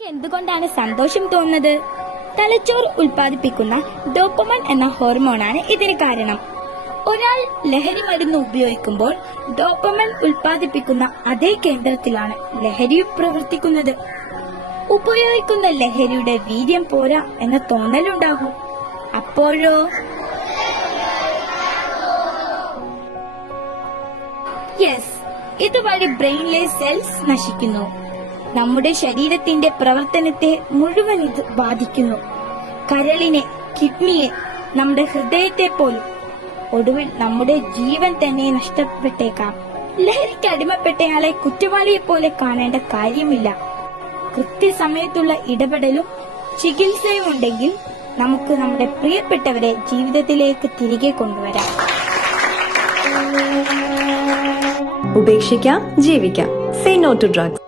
എന്തുകൊണ്ടാണ് സന്തോഷം തോന്നുന്നത്? തലച്ചോർ ഉൽപ്പാദിപ്പിക്കുന്ന ഡോപ്പമൈൻ എന്ന ഹോർമോണാണ് ഇതിന് കാരണം. ഒരാൾ ലഹരി മരുന്ന് ഉപയോഗിക്കുമ്പോൾ ഡോപ്പമൈൻ ഉൽപ്പാദിപ്പിക്കുന്ന അതേ കേന്ദ്രത്തിലാണ് ലഹരിയും പ്രവർത്തിക്കുന്നത്. ഉപയോഗിക്കുന്ന ലഹരിയുടെ വീര്യം പോരാ എന്ന തോന്നലുണ്ടാകും. അപ്പോഴോ യെസ്, ഇതുവഴി ബ്രെയിനിലെ സെൽസ് നശിക്കുന്നു. നമ്മുടെ ശരീരത്തിന്റെ പ്രവർത്തനത്തെ മുഴുവൻ ഇത് ബാധിക്കുന്നു. കരളിനെ, കിഡ്നിയെ, നമ്മുടെ ഹൃദയത്തെ പോലും. ഒടുവിൽ നമ്മുടെ ജീവൻ തന്നെ നഷ്ടപ്പെട്ടേക്കാം. ലഹരിക്ക് അടിമപ്പെട്ടയാളെ കുറ്റവാളിയെ പോലെ കാണേണ്ട കാര്യമില്ല. കൃത്യസമയത്തുള്ള ഇടപെടലും ചികിത്സയും ഉണ്ടെങ്കിൽ നമുക്ക് നമ്മുടെ പ്രിയപ്പെട്ടവരെ ജീവിതത്തിലേക്ക് തിരികെ കൊണ്ടുവരാം. ഉപേക്ഷിക്കാം, ജീവിക്കാം. Say no to drugs.